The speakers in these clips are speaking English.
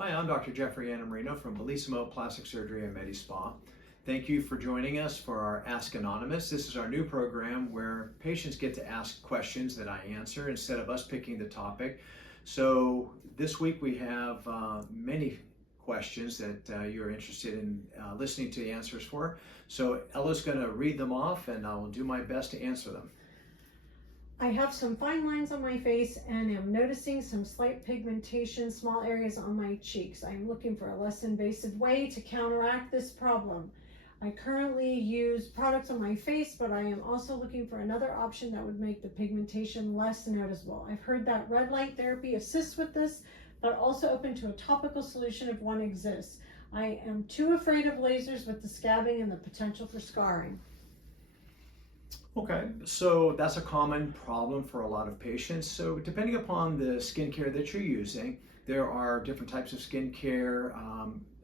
Hi, I'm Dr. Jeffrey Antimarino from Bellissimo Plastic Surgery and Medi Spa. Thank you for joining us for our Ask Anonymous. This is our new program where patients get to ask questions that I answer instead of us picking the topic. So this week we have many questions that you're interested in listening to the answers for. So Ella's going to read them off and I will do my best to answer them. I have some fine lines on my face and am noticing some slight pigmentation, small areas on my cheeks. I am looking for a less invasive way to counteract this problem. I currently use products on my face, but I am also looking for another option that would make the pigmentation less noticeable. I've heard that red light therapy assists with this, but also open to a topical solution if one exists. I am too afraid of lasers with the scabbing and the potential for scarring. Okay, so that's a common problem for a lot of patients. So depending upon the skincare that you're using, there are different types of skincare.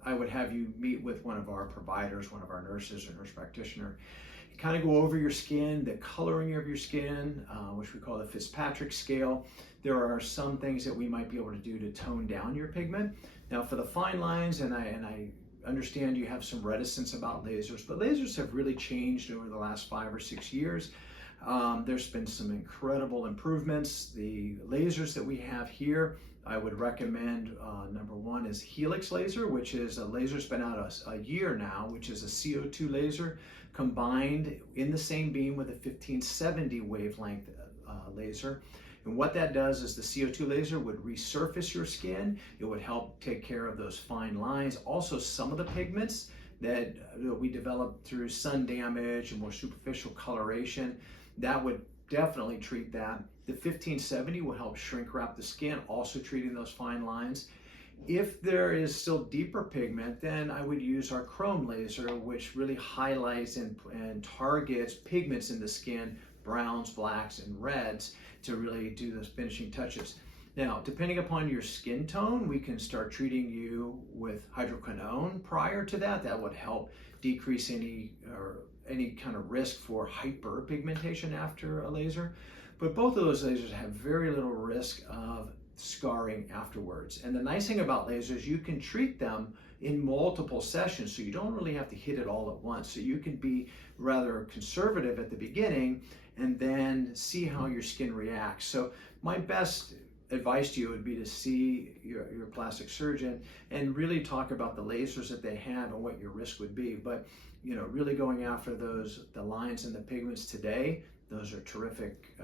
I would have you meet with one of our providers, one of our nurses or nurse practitioner. Kind of go over your skin, the coloring of your skin, which we call the Fitzpatrick scale. There are some things that we might be able to do to tone down your pigment. Now for the fine lines, and I understand you have some reticence about lasers, but lasers have really changed over the last 5 or 6 years. There's been some incredible improvements. The lasers that we have here, I would recommend, number one is Helix laser, which is a laser that's been out a year now, which is a CO2 laser combined in the same beam with a 1570 wavelength laser. And what that does is the CO2 laser would resurface your skin. It would help take care of those fine lines. Also, some of the pigments that we develop through sun damage and more superficial coloration, that would definitely treat that. The 1570 will help shrink wrap the skin, also treating those fine lines. If there is still deeper pigment, then I would use our chrome laser, which really highlights and targets pigments in the skin, browns, blacks, and reds, to really do those finishing touches. Now, depending upon your skin tone, we can start treating you with hydroquinone prior to that. That would help decrease any kind of risk for hyperpigmentation after a laser. But both of those lasers have very little risk of scarring afterwards. And the nice thing about lasers, you can treat them in multiple sessions, so you don't really have to hit it all at once. So you can be rather conservative at the beginning and then see how your skin reacts. So my best advice to you would be to see your plastic surgeon and really talk about the lasers that they have and what your risk would be. But really going after the lines and the pigments today, those are terrific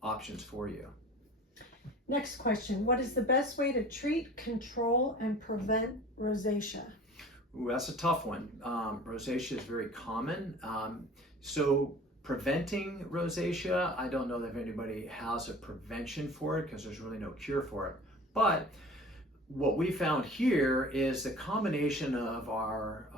options for you. Next question, what is the best way to treat, control, and prevent rosacea? Ooh, that's a tough one. Rosacea is very common. So preventing rosacea, I don't know that if anybody has a prevention for it because there's really no cure for it. But what we found here is the combination of our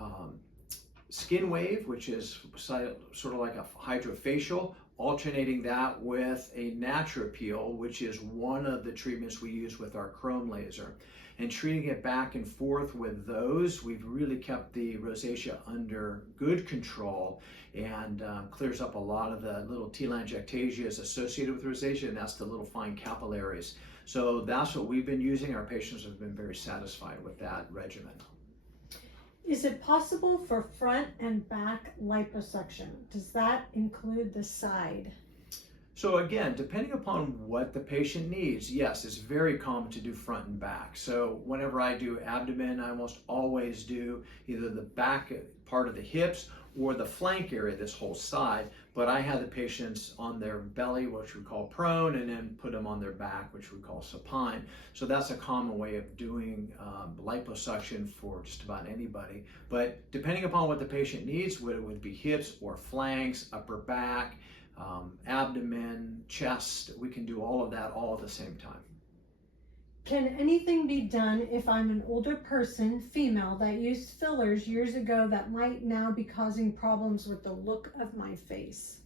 skin wave, which is sort of like a hydrofacial, alternating that with a naturopeel, which is one of the treatments we use with our chrome laser. And treating it back and forth with those, we've really kept the rosacea under good control and clears up a lot of the little telangiectasias associated with rosacea, and that's the little fine capillaries. So that's what we've been using. Our patients have been very satisfied with that regimen. Is it possible for front and back liposuction? Does that include the side? So again, depending upon what the patient needs, yes, it's very common to do front and back. So whenever I do abdomen, I almost always do either the back part of the hips or the flank area, this whole side, but I have the patients on their belly, which we call prone, and then put them on their back, which we call supine. So that's a common way of doing liposuction for just about anybody. But depending upon what the patient needs, whether it would be hips or flanks, upper back, abdomen, chest, we can do all of that all at the same time. Can anything be done if I'm an older person, female, that used fillers years ago that might now be causing problems with the look of my face?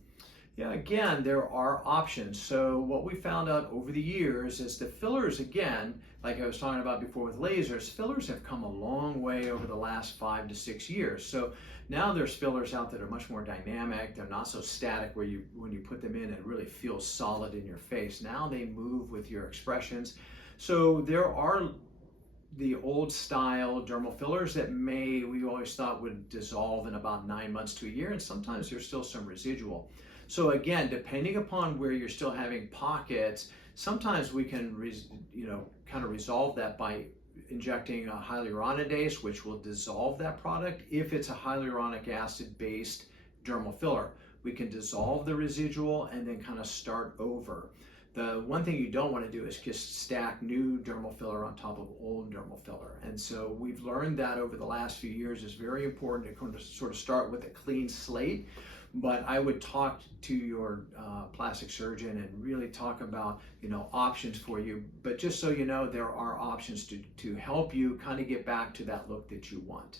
Yeah, again, there are options. So what we found out over the years is the fillers, again, like I was talking about before with lasers, fillers have come a long way over the last 5 to 6 years. So now there's fillers out that are much more dynamic. They're not so static where when you put them in, it really feels solid in your face. Now they move with your expressions. So there are the old style dermal fillers that we always thought would dissolve in about 9 months to a year, and sometimes there's still some residual. So again, depending upon where you're still having pockets, sometimes we can kind of resolve that by injecting a hyaluronidase, which will dissolve that product. If it's a hyaluronic acid based dermal filler, we can dissolve the residual and then kind of start over. The one thing you don't want to do is just stack new dermal filler on top of old dermal filler. And so we've learned that over the last few years is very important to kind of sort of start with a clean slate. But I would talk to your plastic surgeon and really talk about, options for you. But just so you know, there are options to help you kind of get back to that look that you want.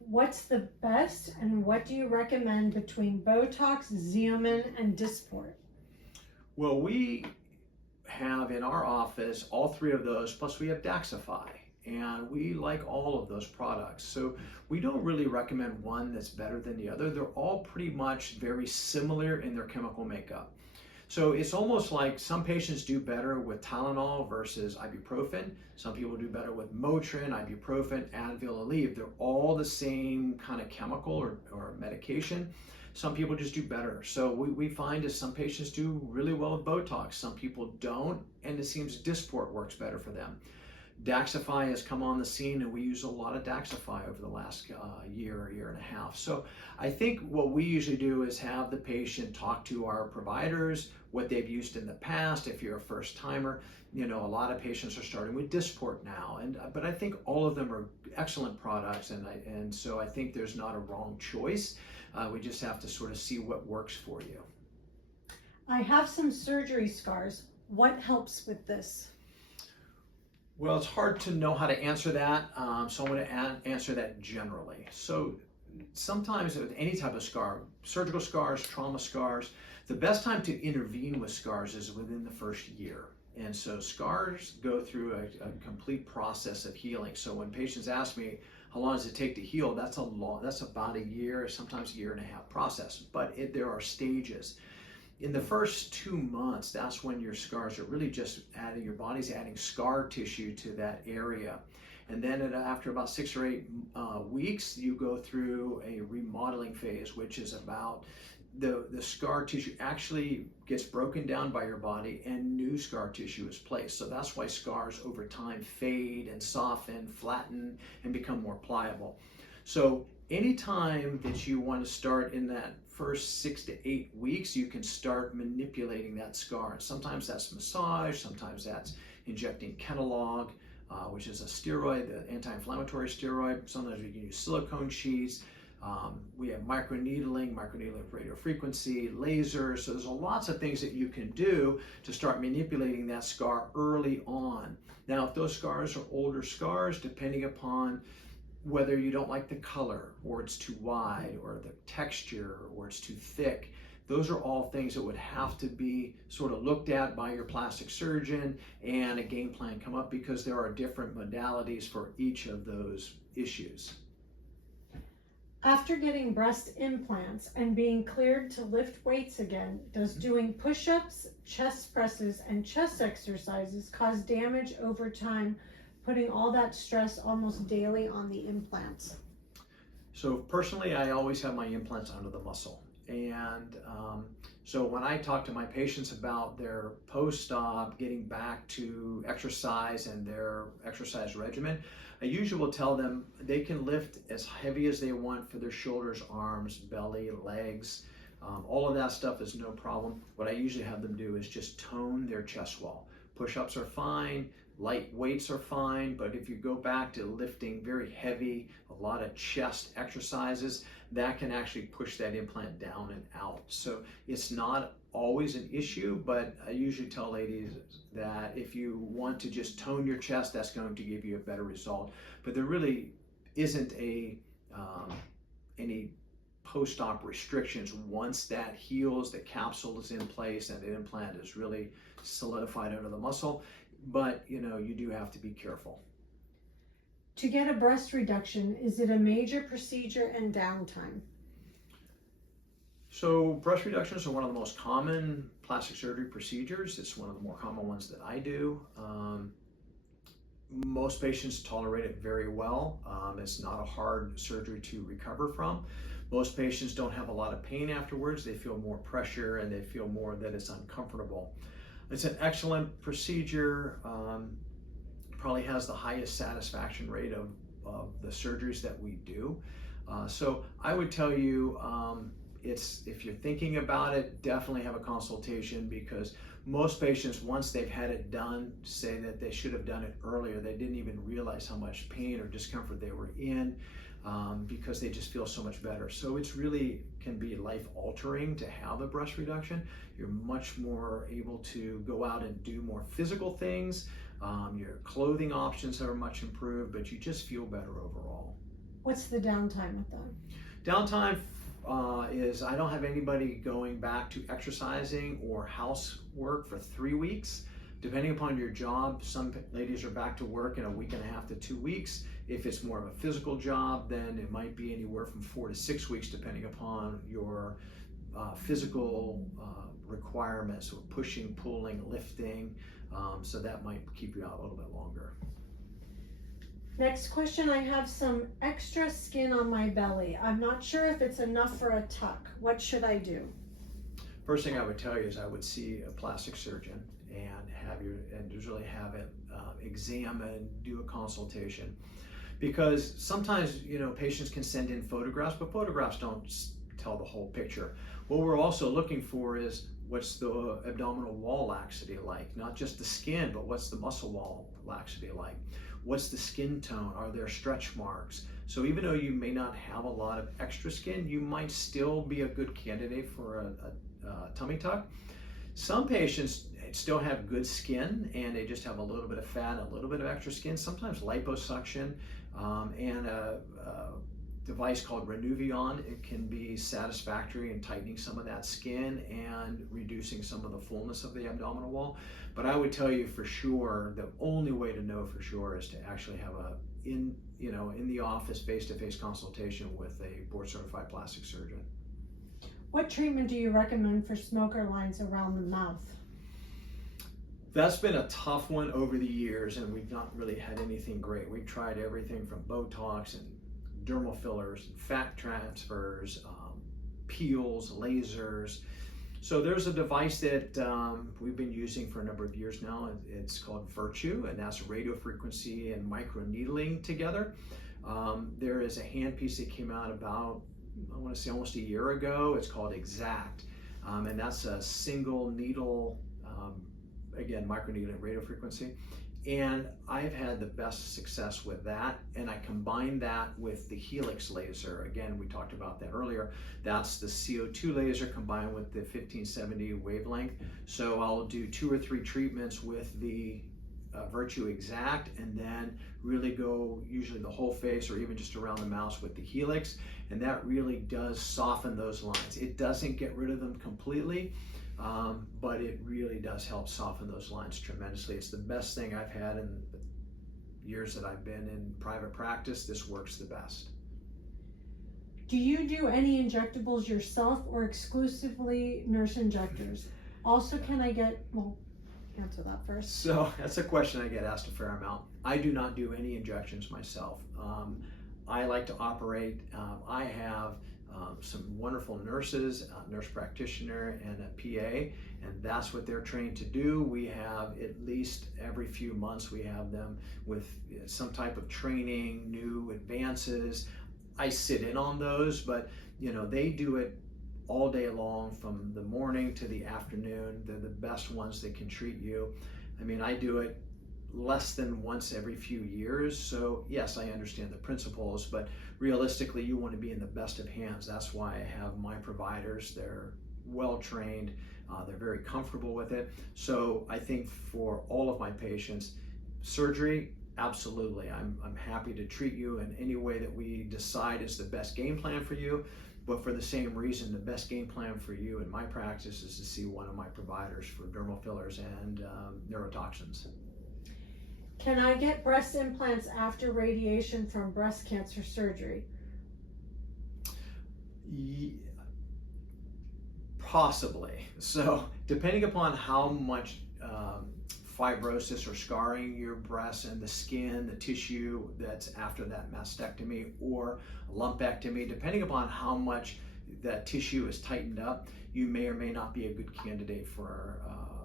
What's the best and what do you recommend between Botox, Xeomin, and Dysport? Well, we have in our office all three of those, plus we have Daxxify, and we like all of those products. So we don't really recommend one that's better than the other. They're all pretty much very similar in their chemical makeup. So it's almost like some patients do better with Tylenol versus ibuprofen. Some people do better with Motrin, ibuprofen, Advil, Aleve. They're all the same kind of chemical or medication. Some people just do better. So we find is some patients do really well with Botox. Some people don't, and it seems Dysport works better for them. Daxxify has come on the scene, and we use a lot of Daxxify over the last year and a half. So I think what we usually do is have the patient talk to our providers, what they've used in the past. If you're a first timer, a lot of patients are starting with Dysport now, but I think all of them are excellent products, and so I think there's not a wrong choice. We just have to sort of see what works for you. I have some surgery scars. What helps with this? Well, it's hard to know how to answer that, so I'm going to answer that generally. So sometimes with any type of scar, surgical scars, trauma scars, the best time to intervene with scars is within the first year. And so scars go through a complete process of healing. So when patients ask me, how long does it take to heal? That's about a year, sometimes a year and a half process, but there are stages. In the first 2 months, that's when your scars are really just your body's adding scar tissue to that area. And then after about 6 or 8 weeks, you go through a remodeling phase, which is about the scar tissue actually gets broken down by your body and new scar tissue is placed. So that's why scars over time fade and soften, flatten, and become more pliable. So anytime that you want to start in that first 6 to 8 weeks, you can start manipulating that scar. Sometimes that's massage, sometimes that's injecting Kenalog, which is a steroid, the anti-inflammatory steroid. Sometimes we can use silicone sheets. We have microneedling with radiofrequency, laser. So there's lots of things that you can do to start manipulating that scar early on. Now, if those scars are older scars, depending upon whether you don't like the color, or it's too wide, or the texture, or it's too thick, those are all things that would have to be sort of looked at by your plastic surgeon and a game plan come up, because there are different modalities for each of those issues. After getting breast implants and being cleared to lift weights again, does doing push-ups, chest presses, and chest exercises cause damage over time, putting all that stress almost daily on the implants? So personally, I always have my implants under the muscle. And so when I talk to my patients about their post-op getting back to exercise and their exercise regimen, I usually will tell them they can lift as heavy as they want for their shoulders, arms, belly, legs. All of that stuff is no problem. What I usually have them do is just tone their chest wall. Push-ups are fine, light weights are fine, but if you go back to lifting very heavy, a lot of chest exercises, that can actually push that implant down and out. So it's not always an issue, but I usually tell ladies that if you want to just tone your chest, that's going to give you a better result. But there really isn't any post-op restrictions. Once that heals, the capsule is in place and the implant is really solidified under the muscle. But you do have to be careful. To get a breast reduction, is it a major procedure and downtime? So breast reductions are one of the most common plastic surgery procedures. It's one of the more common ones that I do. Most patients tolerate it very well. It's not a hard surgery to recover from. Most patients don't have a lot of pain afterwards. They feel more pressure and they feel more that it's uncomfortable. It's an excellent procedure. Probably has the highest satisfaction rate of the surgeries that we do. So I would tell you, if you're thinking about it, definitely have a consultation, because most patients, once they've had it done, say that they should have done it earlier. They didn't even realize how much pain or discomfort they were in, because they just feel so much better. So it's really can be life altering to have a breast reduction. You're much more able to go out and do more physical things. Your clothing options are much improved, but you just feel better overall. What's the downtime with that? Downtime is I don't have anybody going back to exercising or housework for 3 weeks. Depending upon your job, some ladies are back to work in a week and a half to 2 weeks. If it's more of a physical job, then it might be anywhere from 4 to 6 weeks, depending upon your physical requirements, so pushing, pulling, lifting. So that might keep you out a little bit longer. Next question, I have some extra skin on my belly. I'm not sure if it's enough for a tuck. What should I do? First thing I would tell you is I would see a plastic surgeon and usually have it examined, do a consultation, because sometimes patients can send in photographs, but photographs don't tell the whole picture. What we're also looking for is what's the abdominal wall laxity like, not just the skin, but what's the muscle wall laxity like? What's the skin tone? Are there stretch marks? So even though you may not have a lot of extra skin, you might still be a good candidate for a tummy tuck. Some patients still have good skin and they just have a little bit of fat, a little bit of extra skin. Sometimes liposuction and a device called Renuvion, it can be satisfactory in tightening some of that skin and reducing some of the fullness of the abdominal wall. But I would tell you for sure, the only way to know for sure is to actually have in the office face-to-face consultation with a board-certified plastic surgeon. What treatment do you recommend for smoker lines around the mouth? That's been a tough one over the years, and we've not really had anything great. We've tried everything from Botox and dermal fillers, fat transfers, peels, lasers. So there's a device that we've been using for a number of years now. It's called Virtue, and that's radiofrequency and microneedling together. There is a handpiece that came out about, I want to say almost a year ago. It's called Exact, and that's a single needle, again, microneedling radiofrequency. And I've had the best success with that, and I combine that with the Helix laser. Again, we talked about that earlier. That's the CO2 laser combined with the 1570 wavelength. So I'll do 2 or 3 treatments with the Virtue Exact, and then really go usually the whole face or even just around the mouth with the Helix, and that really does soften those lines. It doesn't get rid of them completely, but it really does help soften those lines tremendously. It's the best thing I've had in the years that I've been in private practice. This works the best. Do you do any injectables yourself or exclusively nurse injectors? Also, can I get, well, answer that first. So that's a question I get asked a fair amount. I do not do any injections myself. I like to operate. I have some wonderful nurses, a nurse practitioner and a PA, and that's what they're trained to do. We have at least every few months we have them with some type of training, new advances. I sit in on those, but they do it all day long from the morning to the afternoon. They're the best ones that can treat you. I mean, I do it less than once every few years. So yes, I understand the principles, but realistically, you want to be in the best of hands. That's why I have my providers. They're well trained. They're very comfortable with it. So I think for all of my patients, surgery, absolutely. I'm happy to treat you in any way that we decide is the best game plan for you. But for the same reason, the best game plan for you in my practice is to see one of my providers for dermal fillers and neurotoxins. Can I get breast implants after radiation from breast cancer surgery? Possibly. So depending upon how much fibrosis or scarring your breasts and the skin, the tissue that's after that mastectomy or lumpectomy, depending upon how much that tissue is tightened up, you may or may not be a good candidate for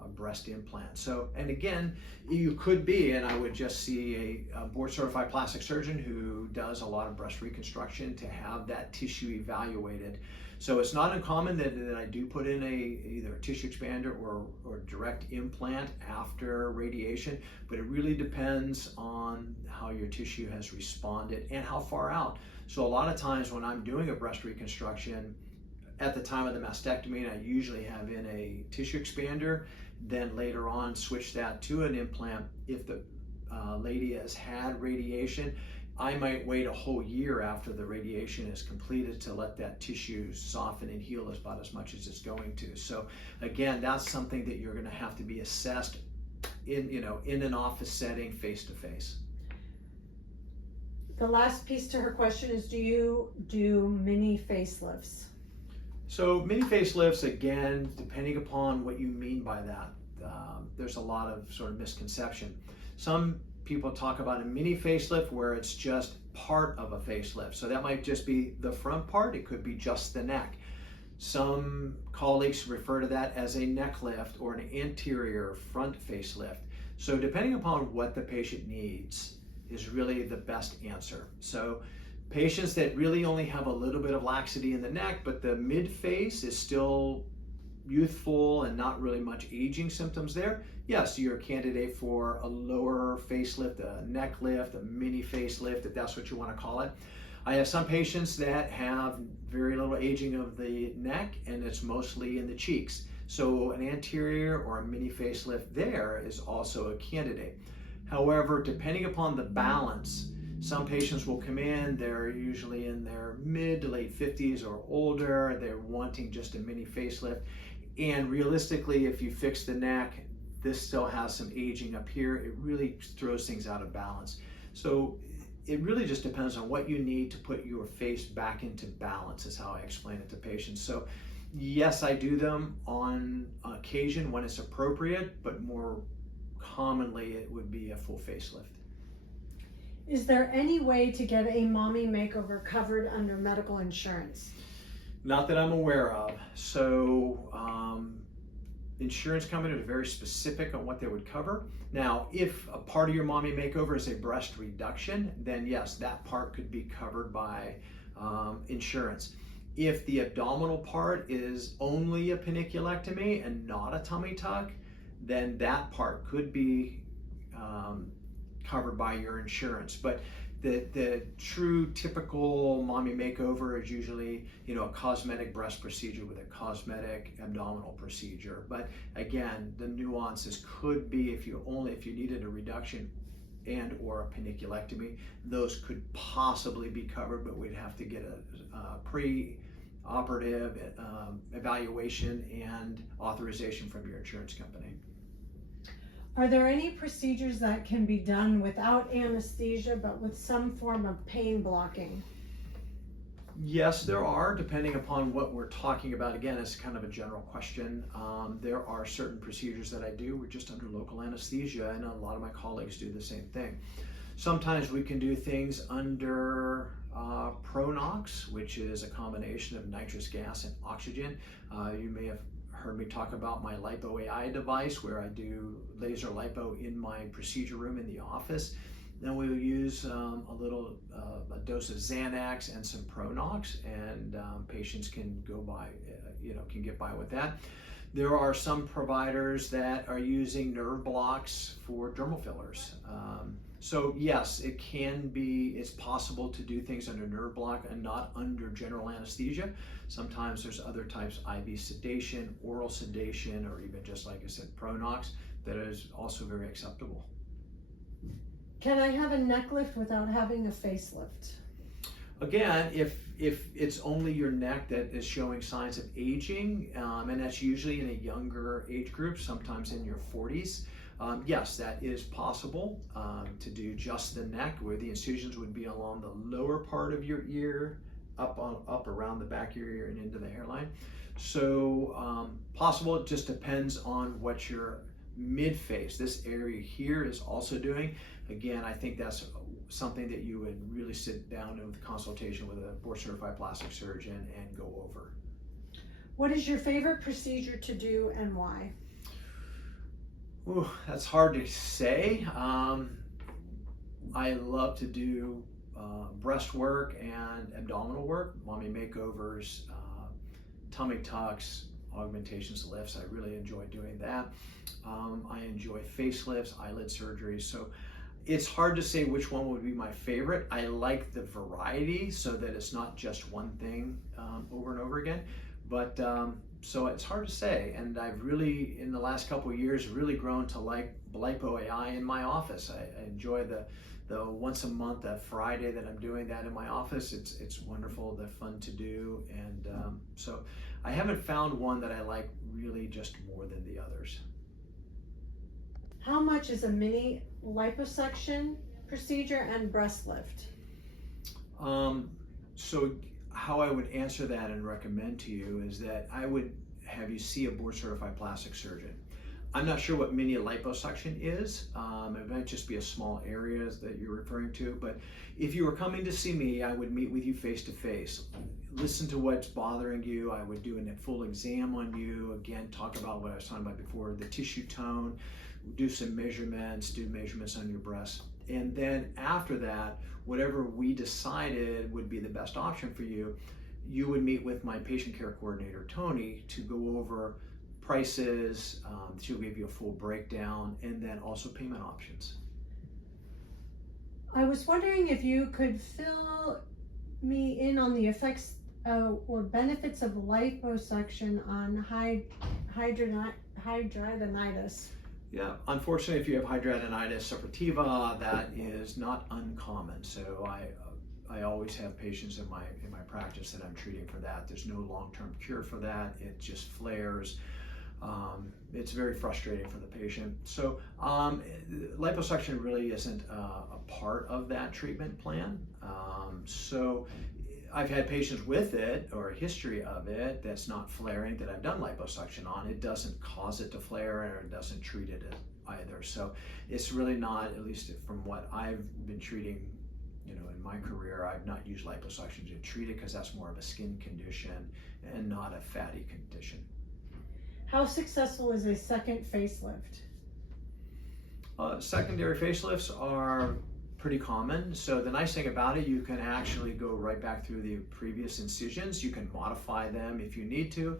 a breast implant. So, and again, you could be, and I would just see a board certified plastic surgeon who does a lot of breast reconstruction to have that tissue evaluated. So it's not uncommon that I do put in either a tissue expander or direct implant after radiation, but it really depends on how your tissue has responded and how far out. So a lot of times when I'm doing a breast reconstruction, at the time of the mastectomy, I usually have in a tissue expander, then later on switch that to an implant. If the lady has had radiation, I might wait a whole year after the radiation is completed to let that tissue soften and heal about as much as it's going to. So again, that's something that you're going to have to be assessed in an office setting, face to face. The last piece to her question is, do you do mini facelifts? So mini facelifts, again, depending upon what you mean by that, there's a lot of sort of misconception. Some people talk about a mini facelift where it's just part of a facelift. So that might just be the front part. It could be just the neck. Some colleagues refer to that as a neck lift or an anterior front facelift. So depending upon what the patient needs is really the best answer. So patients that really only have a little bit of laxity in the neck, but the mid face is still youthful and not really much aging symptoms there, yes, you're a candidate for a lower facelift, a neck lift, a mini facelift, if that's what you want to call it. I have some patients that have very little aging of the neck and it's mostly in the cheeks. So an anterior or a mini facelift there is also a candidate. However, depending upon the balance, some patients will come in, they're usually in their mid to late 50s or older, they're wanting just a mini facelift. And realistically, if you fix the neck, this still has some aging up here, it really throws things out of balance. So it really just depends on what you need to put your face back into balance, is how I explain it to patients. So yes, I do them on occasion when it's appropriate, but more commonly it would be a full facelift. Is there any way to get a mommy makeover covered under medical insurance? Not that I'm aware of. So insurance companies are very specific on what they would cover. Now, if a part of your mommy makeover is a breast reduction, then yes, that part could be covered by insurance. If the abdominal part is only a paniculectomy and not a tummy tuck, then that part could be covered by your insurance. But the true typical mommy makeover is usually, a cosmetic breast procedure with a cosmetic abdominal procedure. But again, the nuances could be if you needed a reduction and or a paniculectomy, those could possibly be covered, but we'd have to get a pre-operative evaluation and authorization from your insurance company. Are there any procedures that can be done without anesthesia but with some form of pain blocking? Yes, there are, depending upon what we're talking about. Again, it's kind of a general question. There are certain procedures that I do with just under local anesthesia, and a lot of my colleagues do the same thing. Sometimes we can do things under Pronox, which is a combination of nitrous gas and oxygen. You may have heard me talk about my Lipo AI device, where I do laser lipo in my procedure room in the office. Then we'll use a dose of Xanax and some Pronox, and patients can go by, can get by with that. There are some providers that are using nerve blocks for dermal fillers. So yes, it's possible to do things under nerve block and not under general anesthesia. Sometimes there's other types, IV sedation, oral sedation, or even just like I said, Pronox, that is also very acceptable. Can I have a neck lift without having a facelift? Again, if it's only your neck that is showing signs of aging, and that's usually in a younger age group, sometimes in your 40s, yes, that is possible to do just the neck, where the incisions would be along the lower part of your ear, up around the back of your ear and into the hairline. So possible, it just depends on what your mid-face, this area here is also doing. Again, I think that's something that you would really sit down with consultation with a board-certified plastic surgeon and go over. What is your favorite procedure to do and why? Ooh, that's hard to say. I love to do breast work and abdominal work, Mommy Makeovers, tummy tucks, augmentations, lifts. I really enjoy doing that. I enjoy facelifts, eyelid surgeries. So it's hard to say which one would be my favorite. I like the variety so that it's not just one thing over and over again. But so it's hard to say. And I've really, in the last couple of years, really grown to like Lipo AI in my office. I enjoy the once a month, a Friday that I'm doing that in my office. It's wonderful, they're fun to do. And so I haven't found one that I like really just more than the others. How much is a mini liposuction procedure and breast lift? So how I would answer that and recommend to you is that I would have you see a board certified plastic surgeon. I'm not sure what mini liposuction is. It might just be a small area that you're referring to, but if you were coming to see me, I would meet with you face to face. Listen to what's bothering you. I would do a full exam on you. Again, talk about what I was talking about before, the tissue tone, do some measurements, do measurements on your breast. And then after that, whatever we decided would be the best option for you, you would meet with my patient care coordinator, Tony, to go over prices. She'll give you a full breakdown, and then also payment options. I was wondering if you could fill me in on the effects or benefits of liposuction on hidradenitis. Yeah, unfortunately, if you have hidradenitis suppurativa, that is not uncommon. So I always have patients in my practice that I'm treating for that. There's no long-term cure for that. It just flares. It's very frustrating for the patient. So liposuction really isn't a part of that treatment plan. So I've had patients with it or a history of it that's not flaring that I've done liposuction on. It doesn't cause it to flare, or it doesn't treat it either. So it's really not, at least from what I've been treating, in my career, I've not used liposuction to treat it because that's more of a skin condition and not a fatty condition. How successful is a second facelift? Secondary facelifts are pretty common. So the nice thing about it, you can actually go right back through the previous incisions. You can modify them if you need to.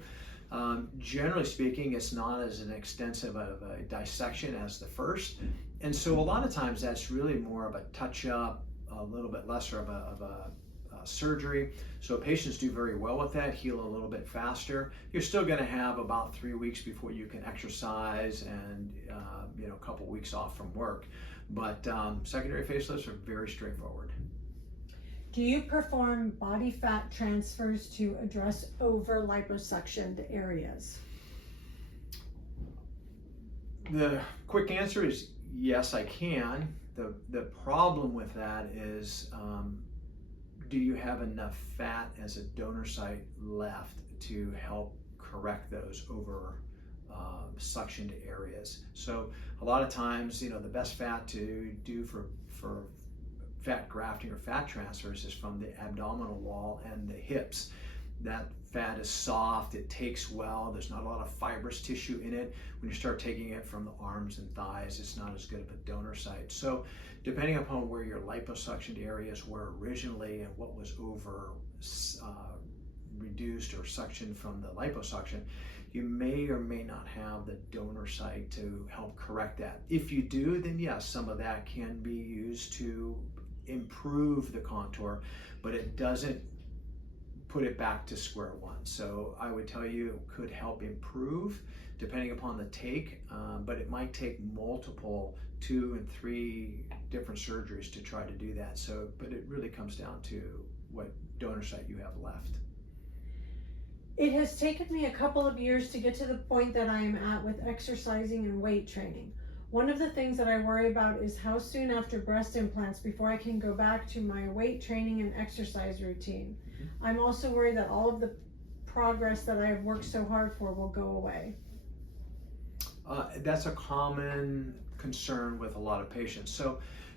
Generally speaking, it's not as an extensive of a dissection as the first. And so a lot of times that's really more of a touch-up, a little bit lesser of a surgery. So patients do very well with that, heal a little bit faster. You're still going to have about 3 weeks before you can exercise and a couple weeks off from work. But secondary facelifts are very straightforward. Do you perform body fat transfers to address over liposuctioned areas? The quick answer is yes, I can. The problem with that is, do you have enough fat as a donor site left to help correct those over suctioned areas? So a lot of times, the best fat to do for fat grafting or fat transfers is from the abdominal wall and the hips. That fat is soft, it takes well, there's not a lot of fibrous tissue in it. When you start taking it from the arms and thighs, it's not as good of a donor site. So depending upon where your liposuctioned areas were originally and what was over reduced or suctioned from the liposuction, you may or may not have the donor site to help correct that. If you do, then yes, some of that can be used to improve the contour, but it doesn't put it back to square one. So I would tell you it could help improve depending upon the take, but it might take multiple 2 and 3 different surgeries to try to do that. So, but it really comes down to what donor site you have left. It has taken me a couple of years to get to the point that I am at with exercising and weight training. One of the things that I worry about is how soon after breast implants before I can go back to my weight training and exercise routine. I'm also worried that all of the progress that I have worked so hard for will go away. That's a common concern with a lot of patients.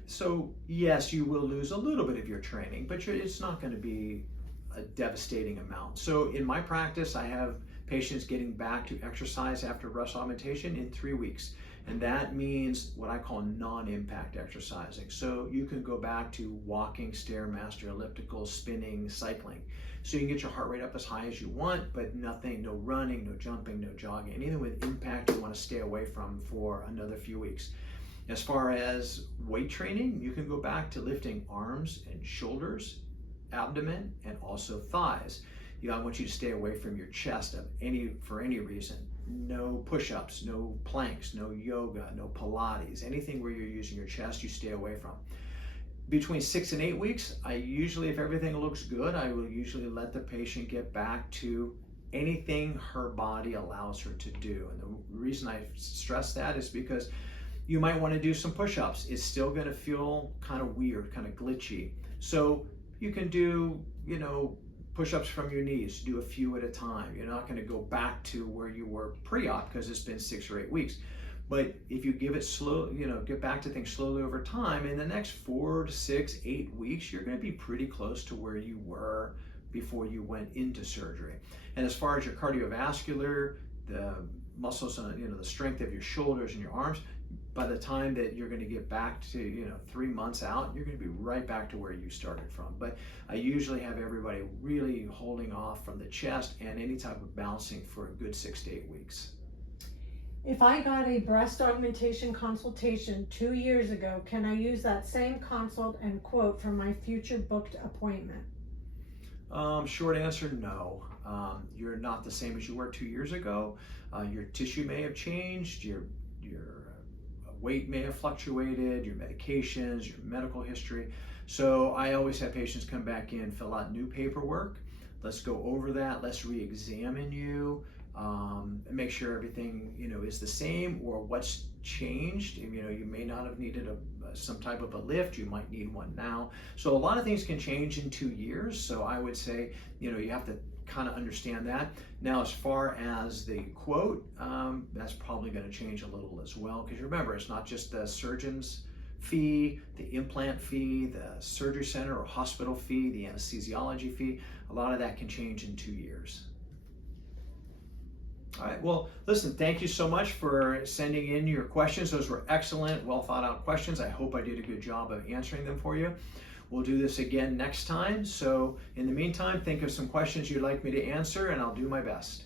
So yes, you will lose a little bit of your training, but it's not going to be a devastating amount. So in my practice, I have patients getting back to exercise after breast augmentation in 3 weeks. And that means what I call non-impact exercising. So you can go back to walking, Stairmaster, elliptical, spinning, cycling. So you can get your heart rate up as high as you want, but nothing, no running, no jumping, no jogging. Anything with impact you want to stay away from for another few weeks. As far as weight training, you can go back to lifting arms and shoulders, abdomen, and also thighs. I want you to stay away from your chest for any reason. No push-ups, no planks, no yoga, no Pilates, anything where you're using your chest, you stay away from. Between 6 and 8 weeks, I usually, if everything looks good, I will usually let the patient get back to anything her body allows her to do. And the reason I stress that is because you might want to do some push-ups. It's still going to feel kind of weird, kind of glitchy. So you can do, push-ups from your knees, do a few at a time. You're not going to go back to where you were pre-op because it's been 6 or 8 weeks. But if you give it slow, get back to things slowly over time, in the next 4 to 6, 8 weeks, you're going to be pretty close to where you were before you went into surgery. And as far as your cardiovascular, the muscles, the strength of your shoulders and your arms, by the time that you're going to get back to 3 months out, you're going to be right back to where you started from. But I usually have everybody really holding off from the chest and any type of bouncing for a good 6 to 8 weeks. If I got a breast augmentation consultation 2 years ago, can I use that same consult and quote for my future booked appointment? Short answer, no. You're not the same as you were 2 years ago. Your tissue may have changed, your weight may have fluctuated, your medications, your medical history. So I always have patients come back in, fill out new paperwork. Let's go over that. Let's re-examine you, and make sure everything is the same or what's changed. You may not have needed some type of a lift. You might need one now. So a lot of things can change in 2 years. So I would say you have to kind of understand that. Now, as far as the quote, that's probably going to change a little as well, because remember, it's not just the surgeon's fee, the implant fee, the surgery center or hospital fee, the anesthesiology fee. A lot of that can change in 2 years. All right, well, listen, thank you so much for sending in your questions. Those were excellent, well thought out questions. I hope I did a good job of answering them for you. We'll do this again next time. So in the meantime, think of some questions you'd like me to answer, and I'll do my best.